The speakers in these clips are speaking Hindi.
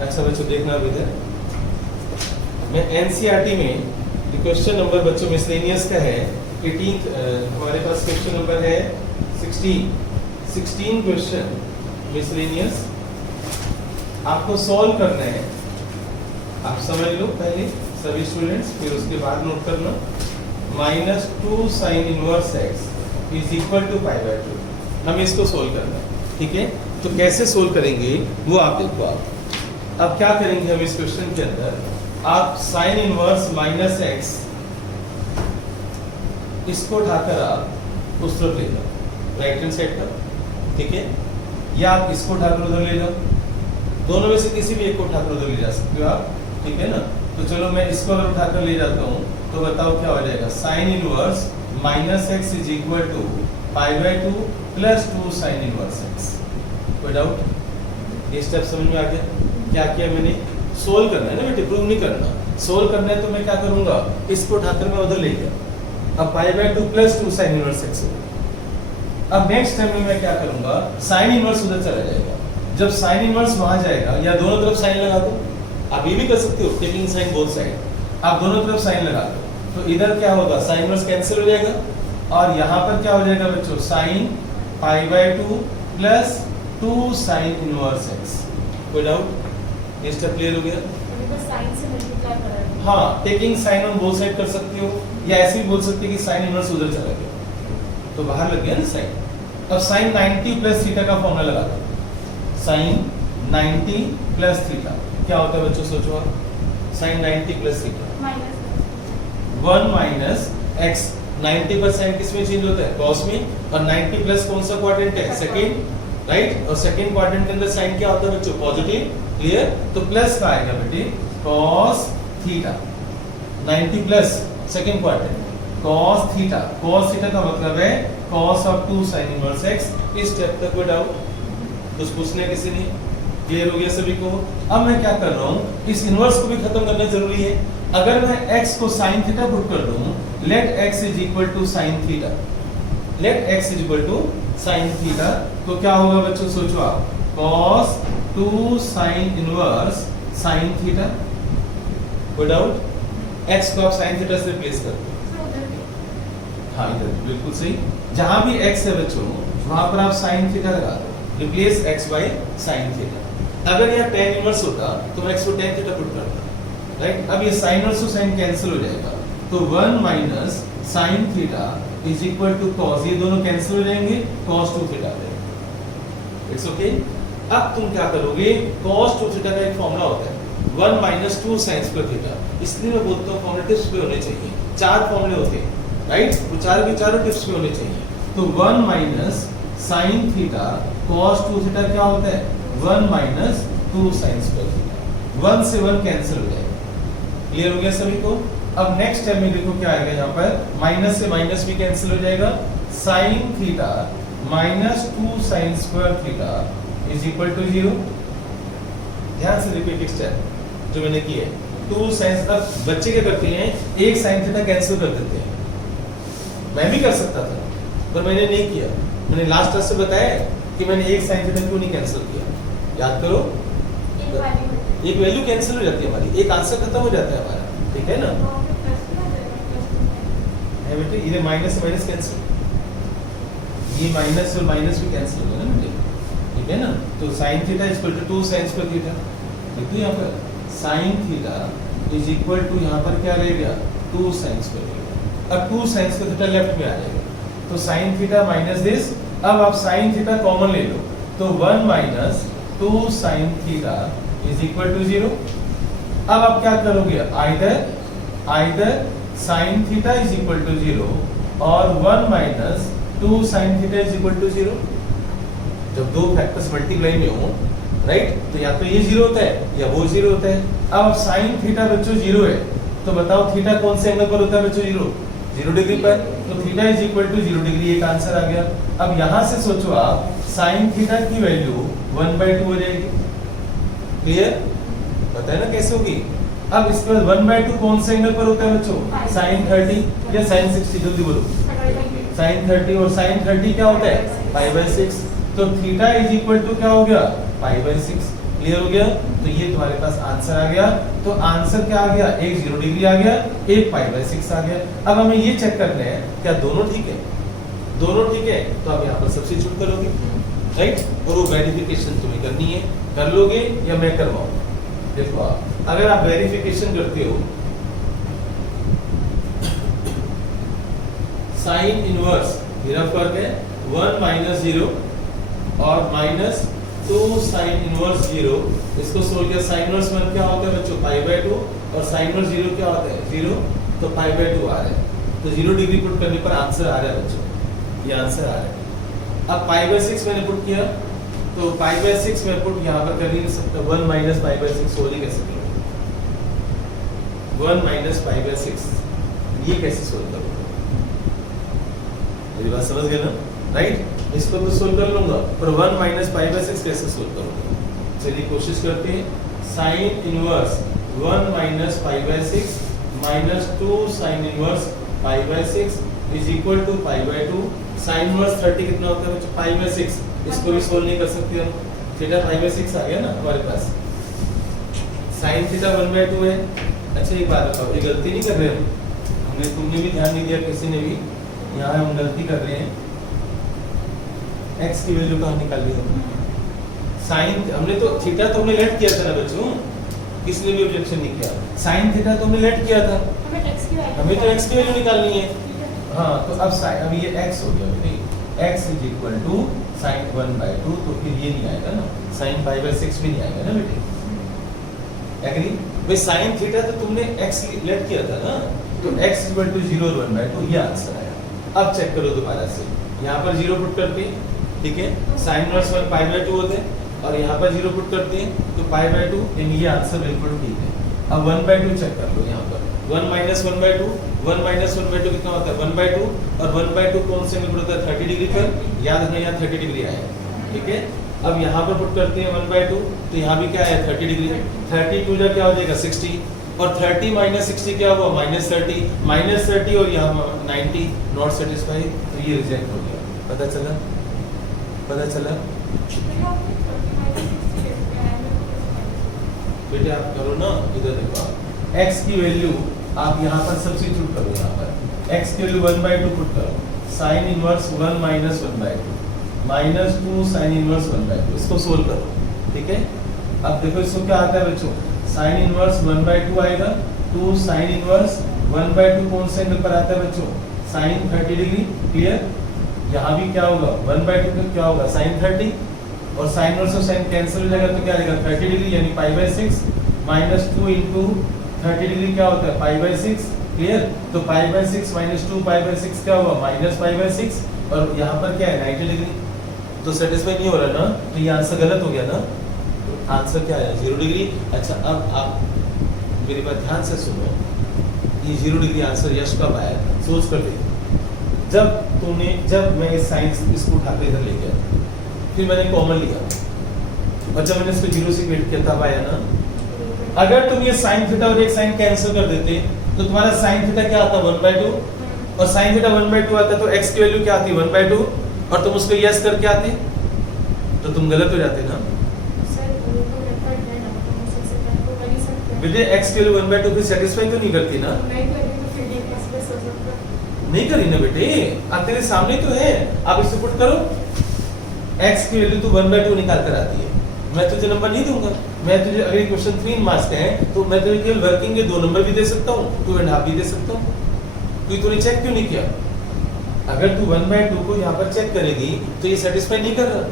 अच्छा बच्चों देखना अब इधर, मैं एनसीईआरटी में क्वेश्चन नंबर बच्चों मिसलेनियस का है 18th, हमारे पास क्वेश्चन नंबर है 16 क्वेश्चन मिसलेनियस आपको सॉल्व करना है। आप समझ लो पहले सभी स्टूडेंट्स, फिर उसके बाद नोट करना। -2 sin inverse x is equal to π/2, हमें इसको सोल्व करना है, ठीक है। तो कैसे सोल्व करेंगे वो आप देखो। आप अब क्या करेंगे हम इस क्वेश्चन के अंदर, आप साइन इनवर्स -x इसको उठाकर आप उस तरफ ले जाओ, राइट हैंड साइड का, ठीक है। या आप इसको उठाकर उधर ले जाओ, दोनों में से किसी भी एक को उठाकर उधर ले जा सकते हो आप, ठीक है ना। तो चलो मैं इसको अगर उठाकर ले जाता हूँ तो बताओ क्या हो जाएगा, sine inverse -x is equal to π/2 plus 2 sine inverse x। कोई डाउट? ये स्टेप समझ में आ गया? क्या किया मैंने, सोल्व करना है ना बेटे, प्रूव नहीं करना। सोल्व करना है तो मैं क्या करूंगा, इसको उठाकर मैं उधर ले गया, अब π/2 प्लस 2 साइन इनवर्स x होगा। अब नेक्स्ट टाइम में मैं क्या करूंगा, साइन इनवर्स उधर चला जाएगा। जब साइन इनवर्स वहां जाएगा, या दोनों तरफ साइन लगा दो, आप ये भी कर सकते हो, टेकिंग साइन बोथ साइड, आप दोनों तरफ साइन लगा दो, तो इधर क्या होगा, साइन इनवर्स कैंसिल हो जाएगा, और यहाँ पर क्या हो जाएगा बच्चों, sine π/2 plus 2 sine inverse x। कोई डाउट? ये स्टेप क्लियर हो गया? साइन से मल्टीप्लाई करेंगे। हाँ, taking sine on both side कर सकते हो, या ऐसे भी बोल सकते हो कि साइन इनवर्स उधर चला गया, तो बाहर लग गया ना साइन। अब साइन 90 प्लस थीटा का फॉर्मूला लगा दो, साइन 90 प्लस थीटा क्या होता है बच्चों, सोचो आप, sine 90 plus theta 1 minus x। 90% किसमें चेंज होता है, कॉस में, और 90 प्लस कौन सा क्वाड्रेंट है, सेकंड, राइट। और सेकंड क्वाड्रेंट के अंदर साइन क्या होता है बच्चों, पॉजिटिव, क्लियर। तो प्लस का आएगा बेटे cos theta, 90 plus second quadrant cos theta. Cos theta का मतलब है cos of 2 sine inverse x। इस स्टेप तक कोई डाउट? कुछ पूछना है किसी ने? क्लियर हो गया सभी को? अब मैं क्या कर रहा हूँ, इस इनवर्स को भी खत्म करना जरूरी है। अगर मैं x को sin थीटा पुट कर दूं, let x is equal to sin theta, let x is equal to sin theta, तो क्या होगा बच्चों, सोचो आप, cos 2 sin inverse sin theta. कोई डाउट? x को आप sin थीटा से रिप्लेस कर दो। हाँ इधर बिल्कुल सही, जहां भी x है बच्चों वहां पर आप sin थीटा लगा दो, replace x by sin theta. अगर यह tan इनवर्स होता तो मैं x को tan थीटा पुट करता, राइट। अब ये sin इनवर्स और sin कैंसिल हो जाएगा, तो 1 minus sin theta is equal to cos, ये दोनों कैंसिल हो जाएंगे, cos 2 थीटा आ जाएगा। It's okay. अब तुम क्या करोगे, cos 2 थीटा का एक फॉर्मूला होता है 1 माइनस 2 sin स्क्वायर थीटा। इसलिए मैं बोलता हूँ फॉर्मूला टिप्स पे होने चाहिए, 4 फॉर्मूले होते हैं, राइट, वो चारों के चारों टिप्स पे होने चाहिए। तो 1 minus sin theta cos 2 theta क्या होता है, 1 माइनस 2 sin स्क्वायर थीटा, 1 से 1 कैंसिल हो जाएगा। क्लियर हो गया सभी को? अब नेक्स्ट टाइम में देखो क्या आएगा, यहाँ पर माइनस से माइनस भी कैंसिल हो जाएगा, sin theta minus 2 sin square theta is equal to 0। ध्यान से रिपीट स्टेप जो मैंने किया है, 2 sin। अब बच्चे क्या करते हैं, एक sin थीटा कैंसिल कर देते हैं, मैं भी कर सकता था पर मैंने नहीं किया। मैंने लास्ट क्लास से बताया कि मैंने एक sin थीटा क्यों नहीं कैंसिल किया, याद करो, एक वैल्यू कैंसिल हो जाती है हमारी, एक आंसर खत्म हो जाता है हमारा, ठीक है ना। है बेटे, ये माइनस से माइनस कैंसिल, ये माइनस और माइनस भी कैंसिल होगा ना बेटे, ठीक है ना। तो sin theta is equal to 2 sin square theta. देखो यहाँ पर sin theta is equal to, यहाँ पर क्या रह गया, 2 sin स्क्वायर थीटा। अब 2 sin स्क्वायर थीटा लेफ्ट में आ जाएगा, तो sin थीटा माइनस दिस। अब आप sin थीटा कॉमन ले लो, तो 1 minus 2 sin theta is equal to 0। अब आप क्या करोगे, either sin theta is equal to 0 और 1 minus 2 sin theta is equal to 0। जब दो फैक्टर्स मल्टीप्लाई में हो, राइट, तो या तो ये 0 होता है या वो 0 होता है। अब sin थीटा बच्चों 0 है, तो बताओ थीटा कौन से एंगल पर होता है बच्चों, 0 डिग्री पर, तो theta is equal to 0 degree, एक आंसर आ गया। अब यहाँ से सोचो आप, sin थीटा की वैल्यू 1/2 हो जाएगी। क्लियर? पता है ना कैसे होगी? अब इसके बाद 1/2 कौन से एंगल पर होता है बच्चों, sin 30 या sin 60, जल्दी बोलो, sin 30, और sin 30 क्या होता है, π/6। तो थीटा इज इक्वल टू क्या हो गया, π/6। क्लियर हो गया? तो ये तुम्हारे पास आंसर आ गया। तो आंसर क्या आ गया? एक 0 डिग्री आ गया, एक π/6 आ गया। अब हमें ये चेक करना है क्या दोनों ठीक है? दोनों ठीक है तो आप यहाँ पर सब्स्टिट्यूट करोगे, राइट? और वो वेरिफिकेशन तुम्हें करनी है, कर लोगे या मैं करवाऊँ? देखो आप अगर आप वेरिफिकेशन करते हो साइन इनवर्स, मेरा फर्क है 1 - 0 और -2 साइन इनवर्स 0। इसको सोल्व किया, साइन इनवर्स 1 क्या होता है बच्चों? π/2 और साइन इनवर्स 0 क्या होता है? 0, तो π/2 आ रहा है। तो 0 डिग्री पुट करने पर आंसर आ रहा है बच्चों, ये आंसर आ रहा है। अब π/6 मैंने पुट किया, तो π/6 में पुट यहाँ पर कर नहीं सकता, 1 - π/6 सोल्व ही कैसे करोगे? 1 - π/6 ये कैसे सोल्व करोगे? मेरी बात समझ गए ना, राइट? इसको तो सोल्व कर लूंगा, पर 1 - π/6 कैसे सोल्व करूंगा? चलिए कोशिश करते हैं। Sine inverse 1 - π/6 -2 sine inverse π/6 is equal to π/2। Sine inverse 30 कितना होता है बच्चों? π/6। इसको भी सोल्व नहीं कर सकते हम, थीटा π/6 आ गया ना हमारे पास। साइन थीटा 1/2 है। अच्छा एक बात बताओ, ये गलती नहीं कर रहे हम? हमने, तुमने भी ध्यान नहीं दिया, किसी ने भी, यहाँ हम गलती कर रहे हैं। x की वैल्यू कहाँ निकाल ली हमने? साइन, हमने तो थीटा तो हमने लेट किया था ना बच्चों, किसने भी ऑब्जेक्शन नहीं किया। साइन थीटा तो हमने लेट किया था, हमें x की वैल्यू, हमें तो x की वैल्यू निकालनी है। ठीक है। हाँ तो अब अब ये x हो गया बेटे, x is equal to sine 1/2, तो फिर ये नहीं आएगा ना, साइन π/6 भी नहीं आएगा ना बेटे। एग्री? भाई साइन थीटा तो तुमने x लेट किया था ना, तो x इक्वल टू 0 और 1/2 ये आंसर आया। अब चेक करो दोबारा से, यहाँ पर 0 पुट करते हैं, ठीक है? साइन इनवर्स 1 π/2 होते हैं और यहाँ पर 0 पुट करते हैं तो π/2, यानी ये आंसर बिल्कुल ठीक है। अब 1/2 चेक कर लो यहाँ पर, 1 - 1/2, 1 - 1/2 कितना होता है? 1/2, और 1/2 कौन से एंगल पर होता है? 30 डिग्री पर। याद रखना यहाँ 30 डिग्री आया, ठीक है? अब यहाँ पर पुट करते हैं 1/2, तो यहाँ भी क्या है? 30 डिग्री। 32 जा क्या हो जाएगा? 60, और 30 - 60 क्या हुआ? -30 और यहाँ 90, नॉट सेटिस्फाइड, तो ये रिजेक्ट हो गया। पता चला? पता चला? बेटे आप करो ना, इधर देखो, x की वैल्यू आप यहाँ पर सब्स्टिट्यूट करो, यहाँ पर x की वैल्यू 1/2 पुट करो, साइन इनवर्स 1 - 1/2 -2 साइन इनवर्स 1/2, इसको सोल्व करो, ठीक है? अब देखो इसको क्या आता है बच्चों? साइन इनवर्स 1/2 आएगा, 2 साइन इनवर्स 1/2 कौन से एंगल पर आता है बच्चों? Sine 30 degree. क्लियर? यहाँ भी क्या होगा? 1/2 का क्या होगा? साइन 30, और साइन इनवर्स और साइन कैंसिल हो जाएगा तो क्या आएगा? 30 डिग्री, यानी π/6 -2 इंटू 30 डिग्री क्या होता है? π/6। क्लियर? तो π/6 -2 π/6 क्या होगा? -π/6, और यहाँ पर क्या है? 90 डिग्री। तो सेटिस्फाई नहीं हो रहा ना, तो ये आंसर गलत हो गया ना, तो आंसर क्या है? 0 डिग्री। अच्छा अब आप मेरी बात ध्यान से सुनो, ये 0 डिग्री आंसर यश कब आया था? सोच कर देखो, जब मैं इस साइंस इसको उठाकर इधर ले गया, फिर मैंने कॉमन लिया, और जब मैंने इसको 0 से वेट किया तब आया ना। अगर तुम ये साइन थीटा और एक साइन कैंसिल कर देते तो तुम्हारा साइन थीटा क्या आता? 1/2, और साइन थीटा 1/2 आता तो x की वैल्यू क्या आती? 1/2, और तुम उसको यस करके आते तो तुम गलत हो जाते ना। बेटे x की वैल्यू 1/2 फिर सेटिस्फाई तो नहीं करती ना? नहीं करी ना बेटे, अब तेरे सामने तो है, आप इसे पुट करो, x की वैल्यू तो 1/2 निकाल कर आती है। मैं तुझे नंबर नहीं दूंगा, मैं तुझे अगर क्वेश्चन 3 मार्क्स का है तो मैं तुझे केवल वर्किंग के 2 नंबर भी दे सकता हूँ, 2.5 भी दे सकता हूँ, क्योंकि तूने चेक क्यों नहीं किया? अगर तू 1/2 को यहाँ पर चेक करेगी तो ये सेटिस्फाई नहीं कर रहा,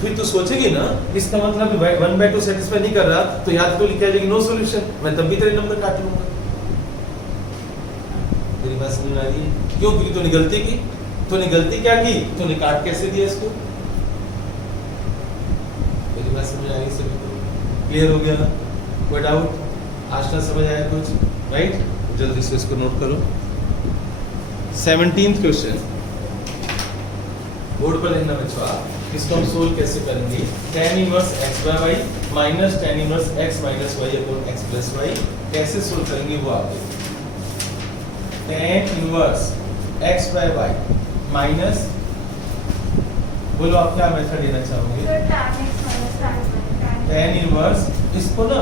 फिर तू सोचेगी ना, इसका मतलब 1/2 सेटिस्फाई नहीं कर रहा, तो याद तो लिखा जाएगी नो सॉल्यूशन, मैं तब भी तेरे नंबर काट लूंगा। तेरी बात समझ में आ रही है? क्यों? क्योंकि तूने गलती की। तूने गलती क्या की? तूने काट कैसे दिया इसको? मेरी बात समझ आ रही सभी को? क्लियर हो गया? कोई डाउट? आज का समझ आया कुछ? राइट? जल्दी से इसको नोट करो। 17th क्वेश्चन बोर्ड पर लिखना बच्चों आप, इसको हम सोल्व कैसे करेंगे? tan inverse x/y minus tan inverse x minus y upon x plus y कैसे सोल्व करेंगे वो आप देखो। tan इनवर्स x/y माइनस, बोलो आप क्या मेथड लेना चाहोगे? tan x minus tan y, tan tan inverse, इसको ना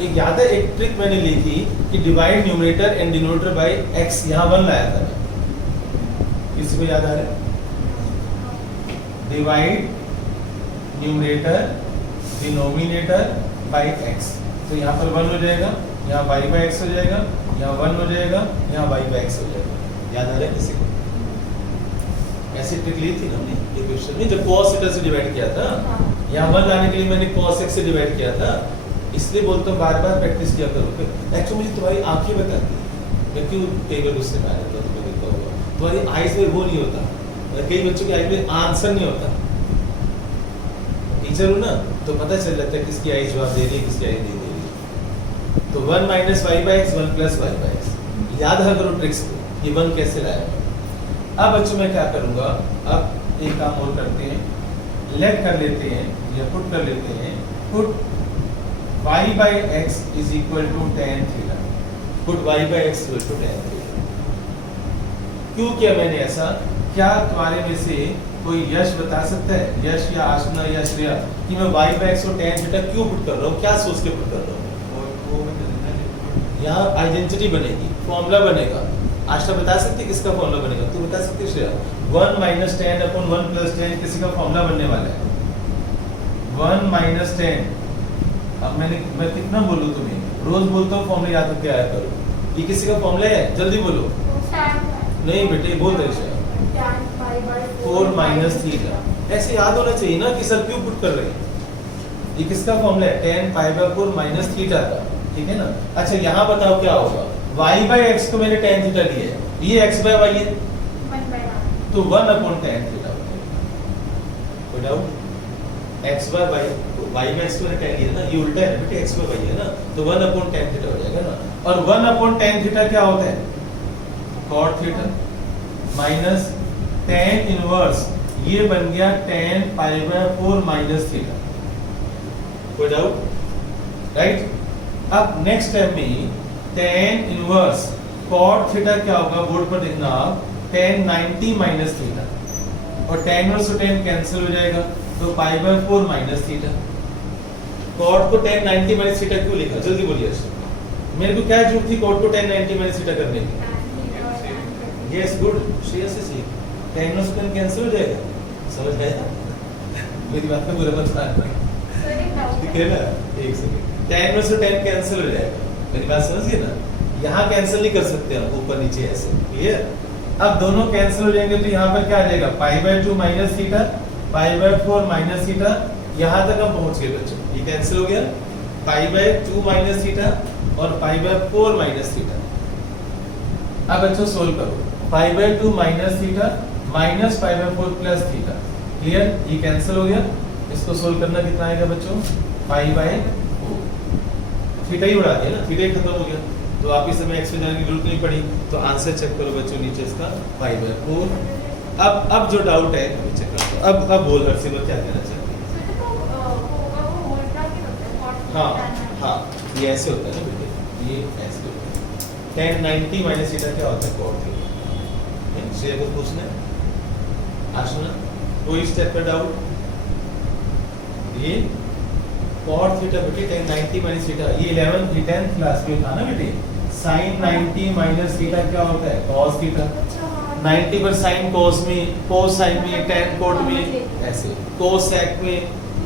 एक याद है, एक ट्रिक मैंने ली थी कि divide numerator and denominator by x, यहाँ 1 लाया था मैं, किसी को याद आ रहा है? Divide numerator denominator by x, तो यहाँ पर 1 हो जाएगा, यहाँ y बाय x हो जाएगा, यहाँ 1 हो जाएगा, यहाँ y बाय x हो जाएगा। याद आ रहा है किसी को? ऐसी ट्रिक ली थी ना हमने ये क्वेश्चन में, जब cos थीटा से डिवाइड किया था, यहाँ 1 लाने के लिए मैंने cos x से डिवाइड किया था। इसलिए बोलता हूँ बार-बार प्रैक्टिस किया करो। एक्चुअली मुझे तुम्हारी आंखें बताती है, मैं क्यों कई बार गुस्से में आ जाता हूँ, तुम्हें देखता होगा, तुम्हारी आईज में वो नहीं होता, कई बच्चों की आईज में आंसर नहीं होता। टीचर हो ना, तो पता चल जाता है किसकी आई जवाब दे रही है, किसकी आई नहीं दे रही है। तो 1 minus y by x, 1 plus y by x, याद है करो ट्रिक्स को, ये 1 कैसे लाया। अब बच्चों मैं क्या करूँगा, अब एक काम और करते हैं, लेट कर लेते हैं या पुट कर लेते हैं, put y by x is equal to tan theta, put y by x equal to tan theta। क्यों किया मैंने ऐसा? क्या तुम्हारे में से कोई यश बता सकता है, यश या आशना या श्रेया, कि मैं y by x और tan theta क्यों पुट कर रहा हूँ, क्या सोच के पुट कर रहा हूँ? यहाँ आइडेंटिटी बनेगी, फॉर्मूला बनेगा। आशना बता सकती है किसका फॉर्मूला बनेगा? तू बता सकती है श्रेया? 1 माइनस 10 अपॉन 1 प्लस 10 किसी का फॉर्मूला बनने वाला है। 1 माइनस 10, अब मैं कितना बोलूं तुम्हें, रोज बोलता हूँ फॉर्मूला याद करके आया करो। ये किसी का फॉर्मूला है? जल्दी बोलो। नहीं बेटे बोल दे, 4 माइनस थीटा, ऐसे याद होना चाहिए ना कि सर क्यों पुट कर रहे हैं। ये किसका फॉर्मूला है? tan pi bye 4 minus theta का, ठीक है ना। अच्छा यहाँ बताओ क्या होगा, y बाय x को मैंने tan थीटा लिया है, ये x बाय y है, तो 1 अपॉन tan थीटा हो जाएगा। कोई doubt? x by y, y by x को मैंने tan लिया ना, ये उल्टा है ना बेटे, x बाय y है ना, तो 1 अपॉन tan थीटा हो जाएगा ना। और 1 अपॉन tan थीटा क्या होता है? cot theta minus tan inverse, ये बन गया tan pi bye 4 minus theta. कोई डाउट? राइट। अब नेक्स्ट स्टेप में tan इनवर्स cot थीटा क्या होगा, बोर्ड पर देखना आप, tan 90 माइनस थीटा, और tan इनवर्स और tan कैंसिल हो जाएगा, तो pi by 4 minus theta. cot को tan 90 माइनस थीटा क्यों लिखा, जल्दी बोलिए। मेरे को क्या जरूरत थी cot को tan 90 माइनस थीटा करने की? यस गुड, श्रेयस से सीख, tan इनवर्स और tan कैंसिल हो जाएगा, समझ आया? मेरी बात का बुरा मत मानना, ठीक है ना। एक सेकंड, tan इनवर्स और tan कैंसिल हो जाएगा, मेरी बात समझ गए ना। यहाँ कैंसिल नहीं कर सकते हम, ऊपर नीचे ऐसे, क्लियर। अब दोनों कैंसिल हो जाएंगे, तो यहाँ पर क्या आ जाएगा, पाई by 2 minus theta, pi by 4 minus theta, यहाँ तक हम पहुंच गए बच्चों, ये कैंसिल हो गया, पाई बाय 2 माइनस थीटा और पाई बाय 4 माइनस थीटा। अब बच्चों सोल्व करो, पाई by 2 minus theta minus pi by 4 plus theta, clear, ये कैंसिल हो गया। इसको सोल्व करना कितना आएगा बच्चों, पाई बाय 4, थीटा ही उड़ा दिया ना, थीटा ही खत्म हो गया, तो आप इस समय एक्स में जाने की जरूरत नहीं पड़ी। तो आंसर चेक करो बच्चों, नीचे इसका पाई बाय 4। अब जो डाउट है चेक करो, अब बोल हर्षिमत क्या कहना चाहती है? हाँ हाँ, ये ऐसे होता है ना बेटे, ये ऐसे होता है। tan 90 माइनस थीटा क्या होता है, cot थीटा। श्रेया को पूछना है, आशना कोई स्टेप पर डाउट? ये cot थीटा बेटे tan 90 माइनस थीटा, ये 11th 10th क्लास में था ना बेटे। sin 90 माइनस थीटा क्या होता है, cos थीटा। 90 पर sin cos में, cos sin में, tan cot में, ऐसे cos sec में,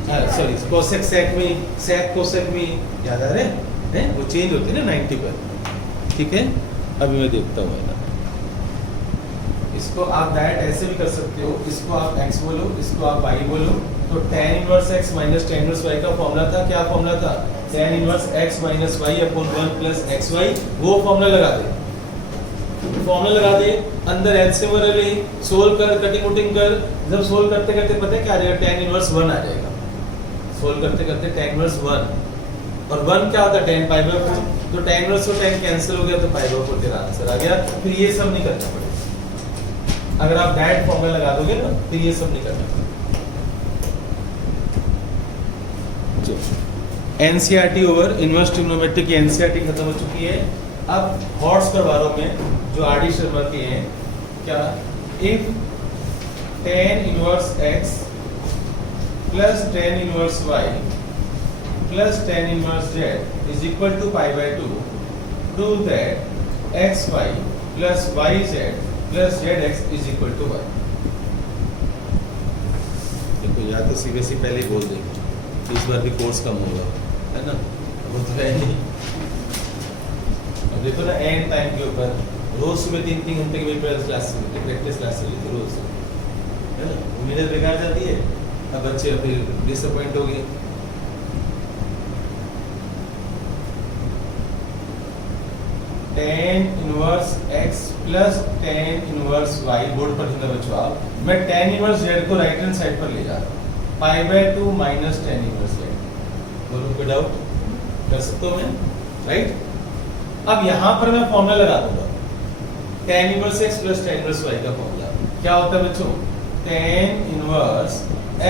सॉरी cosec sec में, sec cosec में, याद आ रहे हैं? वो चेंज होते हैं ना 90 पर, ठीक है। अभी मैं देखता हूँ ना, इसको आप डायरेक्ट ऐसे भी कर सकते हो, इसको आप x बोलो, इसको आप y बोलो। तो tan inverse x minus tan inverse y का फॉर्मूला था, क्या फॉर्मूला था, tan inverse x minus y upon 1 plus xy, वो फॉर्मूला लगा दे, फॉर्मूला लगा दे, अंदर एलसीएम ले, सोल्व कर, कटिंग वटिंग कर। जब सोल्व करते करते पता है क्या आ जाएगा, tan इनवर्स 1 आ जाएगा, सोल्व करते करते tan इनवर्स 1, और 1 क्या होता है, tan पाई बाय 4, तो tan इनवर्स और tan कैंसिल हो गया, तो पाई बाय 4 तेरा आंसर आ गया। फिर ये सब नहीं करना पड़ेगा, अगर आप डायरेक्ट फॉर्मूला लगा दोगे ना, फिर ये सब नहीं करना पड़ेगा। एनसीईआरटी ओवर, इनवर्स ट्रिग्नोमेट्री की एनसीईआरटी खत्म हो चुकी है। अब हॉट्स करवा रहा हूं मैं, जो आर डी शर्मा के हैं। क्या, if tan inverse x plus tan inverse y plus tan inverse z is equal to pi by 2, prove that xy plus yz plus zx is equal to 1. देखो या तो सीबीएसई पहले ही बोल देंगे इस बार भी कोर्स कम होगा, है ना, वो तो है नहीं। अब देखो ना एंड टाइम के ऊपर रोज सुबह 3-3 घंटे की क्लास प्रैक्टिस क्लास चली थी रोज, है ना, उम्मीदें बेकार जाती है। अब बच्चे फिर डिसअपॉइंट हो गए। tan inverse x plus tan inverse y board पर लिखना बच्चों आप, मैं tan इनवर्स z को राइट हैंड साइड पर ले जा रहा हूँ, पाई by 2 minus tan inverse z। बोलो कोई डाउट? कर सकता हूँ मैं, राइट। अब यहाँ पर मैं फॉर्मूला लगा दूंगा tan inverse x plus tan inverse y का फॉर्मूला क्या होता है बच्चों? tan inverse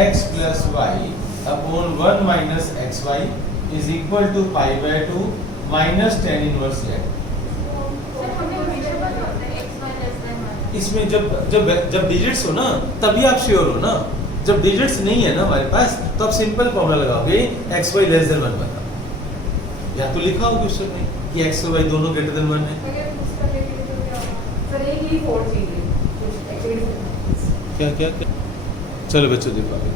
x plus y upon 1 minus xy is equal to pi by 2 minus tan inverse z। इसमें जब डिजिट्स हो ना तभी आप श्योर हो ना, जब डिजिट्स नहीं है ना हमारे पास तो आप सिंपल फॉर्मूला लगाओगे एक्स वाई लेस देन 1 बना, या तो लिखा हो क्वेश्चन में कि एक्स और वाई दोनों ग्रेटर देन 1 है। क्या क्या क्या चलो बच्चों देखो आगे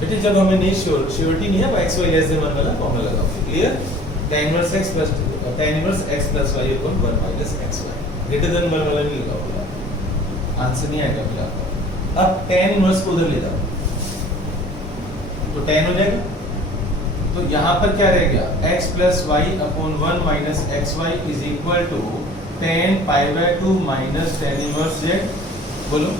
बेटे, जब हमें नहीं श्योरिटी नहीं है एक्स वाई लेस देन 1 वाला फॉर्मूला लगाओगे। Clear? tan inverse x plus tan inverse x plus y upon 1 minus xy greater than 1 वाला नहीं लगाओगे, आंसर नहीं आएगा फिर आपका। अब tan इनवर्स को उधर ले जाओ तो tan हो जाएगा, तो यहाँ पर क्या रहेगा x plus y upon 1 minus xy is equal to tan pi by 2 minus tan inverse z। बोलो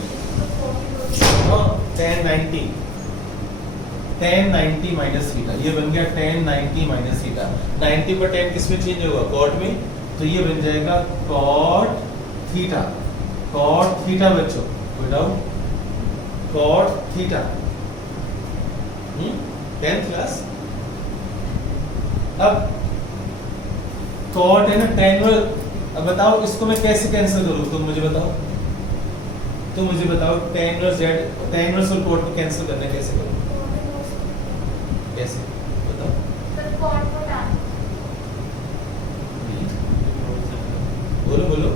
tan 90 माइनस थीटा, ये बन गया tan 90 माइनस थीटा। 90 पर tan किस में चेंज होगा? cot में, तो ये बन जाएगा cot थीटा। cot थीटा बच्चों, कोई doubt? cot theta 10th class. अब cot है ना tan, अब बताओ इसको मैं कैसे कैंसिल करूँ? तुम मुझे बताओ, tan inverse z, tan inverse और cot को कैंसिल करना कैसे करूँ? कैसे बताओ? बोलो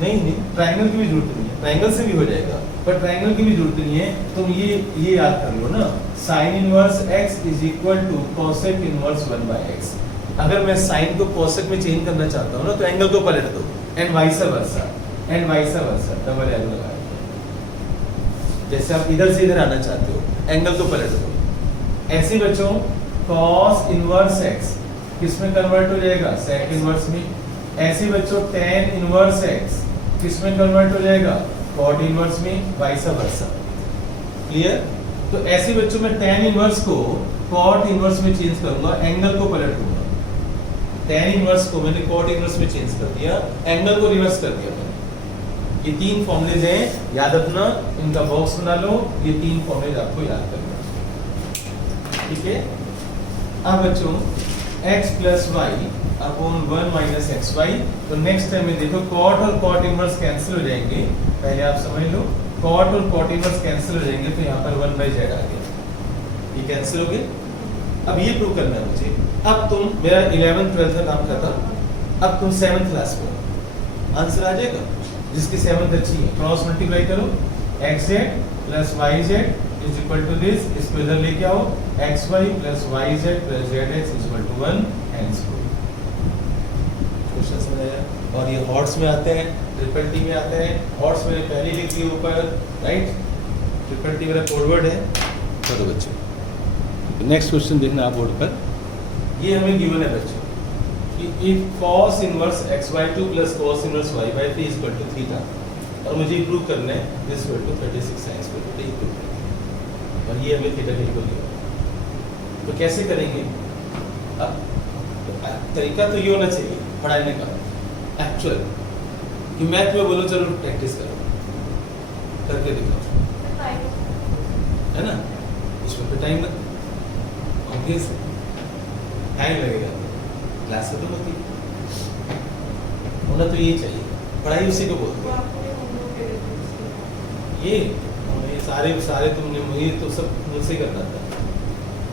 नहीं ट्रायंगल की भी जरूरत नहीं है, ट्रायंगल से भी हो जाएगा, पर ट्रायंगल की भी जरूरत नहीं है। तुम ये याद कर लो ना, sine inverse x is equal to cosec inverse 1 by x। अगर मैं साइन को कोसेक में चेंज करना चाहता हूँ ना तो एंगल को पलट दो, and vice versa, double arrow लगा, जैसे आप इधर से इधर आना चाहते हो एंगल को पलट दो। ऐसे बच्चों cos इनवर्स x किस में कन्वर्ट हो जाएगा? sec इनवर्स में। ऐसे बच्चों tan इनवर्स x किस में कन्वर्ट हो जाएगा? cot इनवर्स में, वाइस वर्सा। क्लियर? तो ऐसे बच्चों में tan इनवर्स को cot इनवर्स में चेंज करूंगा, एंगल को पलट दूंगा। tan इनवर्स को मैंने cot इनवर्स में चेंज कर दिया, एंगल को रिवर्स कर दिया मैंने। ये 3 फॉर्मूलेज हैं, याद रखना, इनका बॉक्स बना लो, ये 3 फॉर्मूलेज आपको याद करना। ठीक है? अब बच्चों x plus y upon 1 minus x y, तो नेक्स्ट टाइम में देखो cot और cot इनवर्स कैंसिल हो जाएंगे, पहले आप समझ लो cot और cot इनवर्स कैंसिल हो जाएंगे, तो यहाँ पर 1 बाई z आ गया, ये कैंसिल हो गए। अब ये प्रूव करना है मुझे। अब तुम, मेरा 11th 12th का काम खत्म, अब तुम 7th क्लास में आंसर आ जाएगा, जिसकी 7th अच्छी है क्रॉस मल्टीप्लाई करो, xz plus yz is equal to this, इसको इधर लेके आओ, xy plus yz plus zx is equal to 1 and so. Question समझ आया? और ये हॉट्स में आते हैं, ट्रिपल टी में आते हैं। हॉट्स में पहले लिख दिए ऊपर, राइट, ट्रिपल टी मेरा कोड वर्ड है। चलो बच्चों नेक्स्ट क्वेश्चन देखना आप बोर्ड पर, ये हमें गिवन है बच्चों कि if cos inverse xy2 plus cos inverse y/3 is equal to theta, और मुझे प्रूव करना है this equal to 36 sin square theta equal to, और ये हमें थीटा का इक्वल दिया। तो कैसे करेंगे? अब तरीका तो ये होना चाहिए पढ़ाने का एक्चुअल, कि मैथ में बोलो चलो प्रैक्टिस करो, करके दिखाओ, है ना, इसमें तो टाइम लग, ऑब्वियस टाइम लगेगा, क्लास खत्म होती होना तो ये चाहिए, पढ़ाई उसी को बोलते हैं। ये सारे तुमने, ये तो सब मुझसे करना था,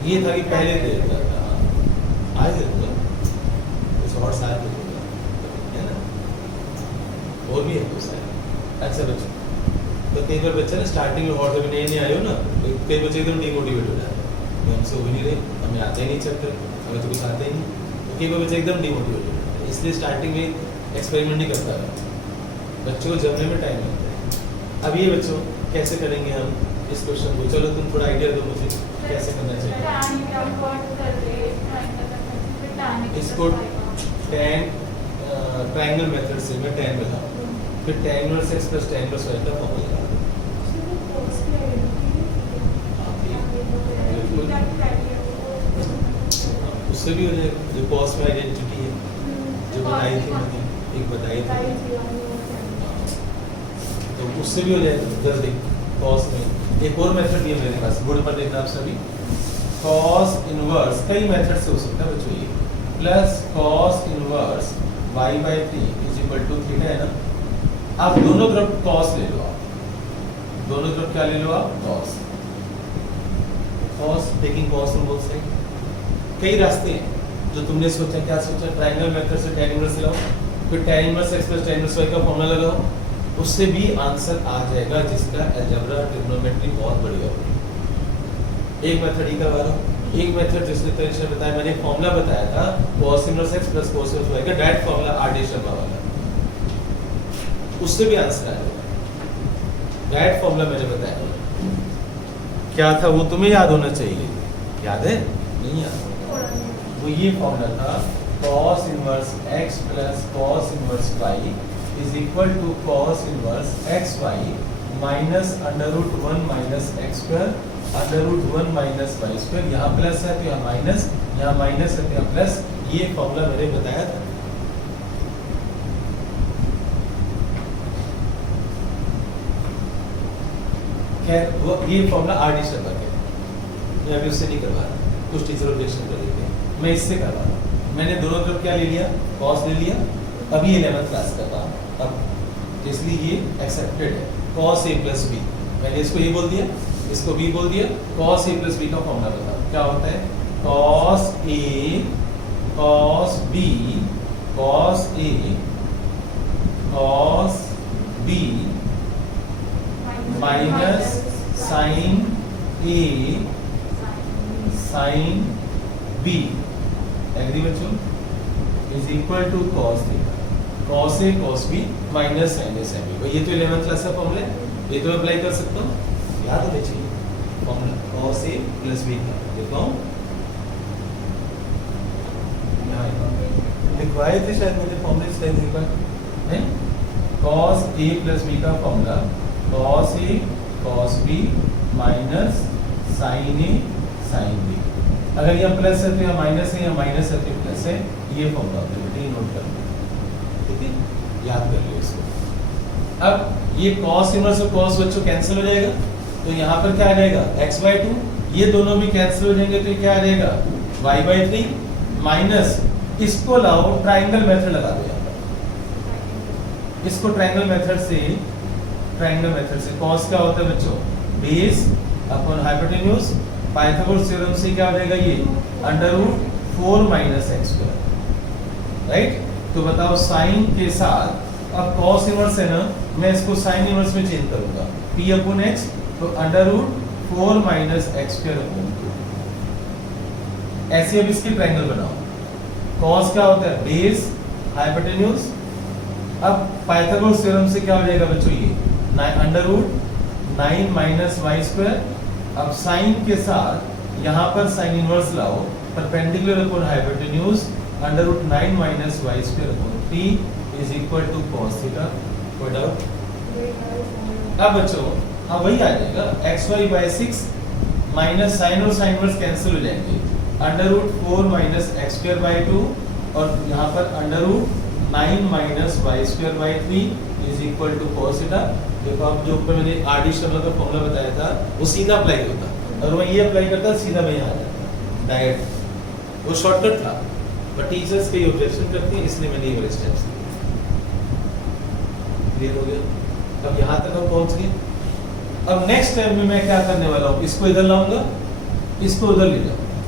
ये था कि पहले दे देता था, आज दे दूंगा कुछ और साथ दे दूंगा, है ना, और भी है कुछ साथ। अच्छा बच्चों, तो कई बार बच्चा ना स्टार्टिंग में और जब नए आए हो ना, तो कई बच्चे एकदम डिमोटिवेट हो जाते हैं, हमसे हो भी नहीं रहे, हमें आते ही नहीं चैप्टर, हमें तो कुछ आते ही नहीं, तो कई बार बच्चे एकदम डिमोटिवेट हो जाते हैं। इसलिए स्टार्टिंग में एक्सपेरिमेंट नहीं करता है, बच्चों को जमने में टाइम लगता है। अब ये बच्चों कैसे करेंगे हम इस क्वेश्चन को, चलो तुम थोड़ा आइडिया दो मुझे कैसे करना चाहिए। इसको ट्रायंगल मेथड से मैं tan बनाऊँ, फिर tan inverse x plus tan inverse y का फॉर्मूला लगा दूँ। उससे भी हो जाएगा, जो cos में आइडेंटिटी है जो बताई थी मैंने, एक बताई थी, तो उससे भी हो जाएगा। जरा देख cos में एक और मेथड भी है मेरे पास, बोर्ड पर देखना आप सभी। cos इनवर्स कई मेथड से हो सकता है बच्चों, ये plus cos inverse y/3 is equal to theta है ना। आप दोनों तरफ cos ले लो, आप दोनों तरफ क्या ले लो आप, cos taking cos on both side. कई रास्ते हैं जो तुमने सोचा, क्या सोचा, ट्रायंगल मेथड से tan इनवर्स लगाओ, फिर tan inverse x plus tan inverse y का फॉर्मूला लगाओ, उससे भी आंसर आ जाएगा जिसका अलजेब्रा ट्रिग्नोमेट्री बहुत बढ़िया होगी। एक मेथड ही करवा रहा हूँ, एक मेथड जिसने तरीके से बताया, मैंने फॉर्मूला बताया था cos inverse x plus cos inverse y का डायरेक्ट फॉर्मूला R.D. शर्मा वाला, उससे भी आंसर आएगा। डायरेक्ट फॉर्मूला मैंने बताया क्या था, वो तुम्हें याद होना चाहिए, याद है नहीं याद? वो ये फॉर्मूला था cos inverse x plus cos inverse y is equal to cos inverse xy minus √1 minus x square √1 minus y square. यहाँ प्लस है तो यहाँ माइनस, यहाँ माइनस है तो यहाँ प्लस। ये फॉर्मूला मैंने बताया था। खैर वो ये फॉर्मूला R.D. शर्मा के, मैं अभी उससे नहीं करवा रहा, कुछ टीचर ऑब्जेक्शन करेंगे, मैं इससे करवा रहा हूँ। मैंने दोनों तरफ क्या ले लिया, cos ले लिया। अभी 11th क्लास का था अब, इसलिए ये एक्सेप्टेड है। cos a प्लस b, मैंने इसको ये बोल दिया, इसको b बोल दिया। cos a प्लस b का फॉर्मूला बताओ क्या होता है, cos a cos b cos a cos b minus sin a sin b, agree बच्चों, is equal to cos theta cos a cos b minus sin a sin b। ये तो 11th क्लास का फॉर्मूला है, ये तो अप्लाई कर सकता हूँ, याद होना चाहिए formula cos a plus b का। देखो लिखवाए थे शायद मैंने फॉर्मूले से लिखा है, cos a प्लस b का formula cos a cos b minus sin a sin b। अगर यहाँ प्लस है तो यहाँ माइनस है, यहाँ माइनस है तो प्लस है। ये फॉर्मूला होता है, नोट कर लो, ठीक है, याद कर लो इसको। अब ये cos इनवर्स और cos बच्चों कैंसिल हो जाएगा, तो यहाँ पर क्या आ जाएगा x/2, ये दोनों भी कैंसिल हो जाएंगे तो ये क्या आ जाएगा y/3 माइनस, इसको लाओ ट्रायंगल मेथड लगा दो यहाँ पर, इसको ट्रायंगल मेथड से cos क्या होता है बच्चों, base upon hypotenuse. Pythagoras theorem से क्या हो जाएगा ये √4 माइनस x स्क्वायर, राइट। तो बताओ साइन के साथ, अब cos इनवर्स है ना, मैं इसको साइन इनवर्स में चेंज करूंगा, p अपॉन x, तो √4 माइनस x स्क्वायर अपॉन 2। ऐसे अब इसकी ट्रायंगल बनाओ, cos क्या होता है बेस हाइपोटेन्यूज। अब पाइथागोरस थ्योरम से क्या हो जाएगा बच्चों, ये √9 माइनस y स्क्वायर। अब साइन के साथ यहाँ पर साइन इनवर्स लाओ, perpendicular upon hypotenuse √9 minus y square upon 3 is equal to cos theta. कोई डाउट? अब बच्चों अब वही आ जाएगा xy/6 माइनस साइन और साइन इनवर्स कैंसिल हो जाएंगे, √4 माइनस x स्क्वायर बाय 2 और यहाँ पर √9 minus y square by 3 is equal to cos theta. देखो अब जो ऊपर मैंने R.D. शर्मा का फॉर्मूला बताया था वो सीधा अप्लाई होता, और मैं ये अप्लाई करता सीधा मैं यहाँ आ जाता डायरेक्ट, वो शॉर्टकट था, बट टीचर्स कई ऑब्जेक्शन करती हैं, इसलिए मैंने ये वाले स्टेप्स लिए। क्लियर हो गया? अब यहाँ तक हम पहुँच गए। अब नेक्स्ट टाइम में मैं क्या करने वाला हूँ, इसको इधर लाऊंगा, इसको उधर ले जाऊंगा,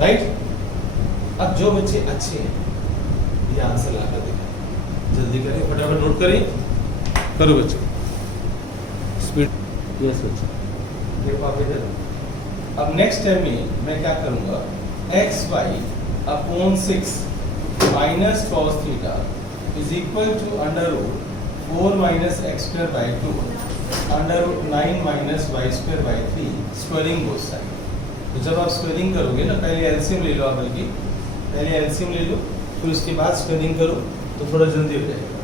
राइट। अब जो बच्चे अच्छे हैं ये आंसर लाकर दिखाएं, जल्दी करें, फटाफट नोट करें, करो बच्चों स्पीड। यस बच्चों, देखो आप इधर। अब नेक्स्ट टाइम में मैं क्या करूंगा, x y upon 6 minus cos theta is equal to under root 4 minus x square by 2 under root 9 minus y square by 3 squaring both side. तो जब आप स्क्वायरिंग करोगे ना, पहले एलसीएम ले लो आप, बल्कि पहले एलसीएम ले लो, फिर उसके बाद स्क्वायरिंग करो तो थोड़ा जल्दी हो जाएगा।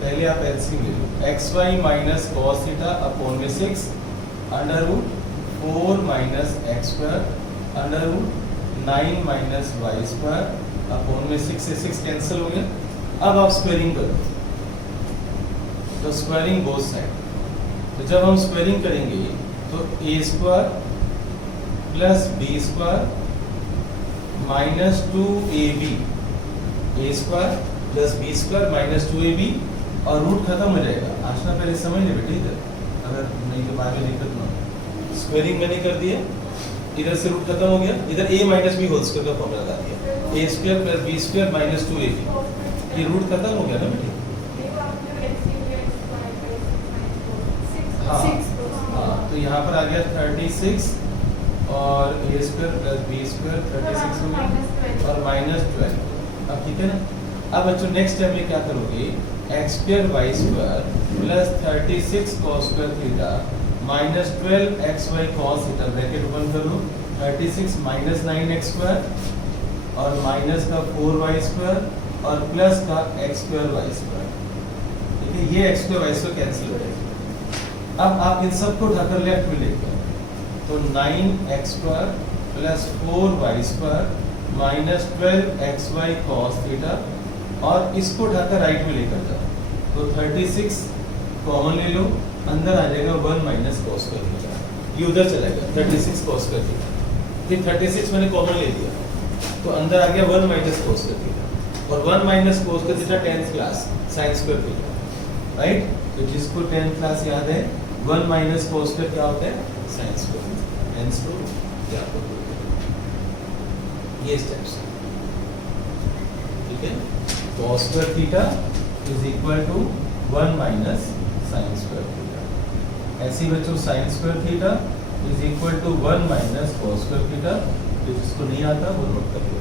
पहले आप एलसीएम ले लो, x y minus cos theta upon में 6 under root 4 minus x square under root 9 minus y square upon में 6 से 6 कैंसिल हो गया। अब आप स्क्वायरिंग करो, तो स्क्वायरिंग बोथ साइड। तो जब हम स्क्वायरिंग करेंगे तो a square plus b square minus 2ab, a square plus b square minus 2ab, और रूट खत्म हो जाएगा। आशना पहले समझ ले बेटे इधर, अगर नहीं तो बाद में दिक्कत ना हो। स्क्वायरिंग मैंने कर दिया, इधर से रूट खत्म हो गया, इधर a minus b whole square का फॉर्मूला लगा दिया, a square plus b square minus 2ab, ये रूट खत्म हो गया ना बेटे। हाँ हाँ, तो यहाँ पर आ गया 36 और ए स्क्वायर प्लस बी स्क्वायर 36 हो गया और माइनस 12। अब ठीक है ना। अब बच्चों नेक्स्ट टाइम में क्या करोगे, x square y square plus 36 cos square theta minus 12 x y cos theta, bracket open करो, 36 माइनस 9 एक्स स्क्वायर और माइनस का 4 वाई स्क्वायर और प्लस का एक्स स्क्वायर वाई स्क्वायर। ठीक है, ये x square y square cancel हो जाएगा। अब आप इन सबको उठाकर लेफ्ट में लेकर, तो 9x square plus 4y square minus 12 xy cos theta, और इसको उठाकर राइट में लेकर जाओ, तो 36 कॉमन ले लो, अंदर आ जाएगा 1 माइनस cos स्क्वायर थीटा, ये उधर चलेगा 36 cos स्क्वायर थीटा। फिर 36 मैंने कॉमन ले लिया, तो अंदर आ गया 1 माइनस cos स्क्वायर थीटा, और 1 minus cos square theta 10th class sin square theta, right. तो जिसको 10th क्लास याद है, 1 माइनस cos स्क्वायर क्या होता है, sin स्क्वायर, hence तो क्या होगा ये स्टेप्स, ठीक है। cos square theta is equal to 1 minus sin square theta. ऐसे ही बच्चों sin square theta is equal to 1 minus cos square theta, तो जिसको नहीं आता वो नोट कर लो।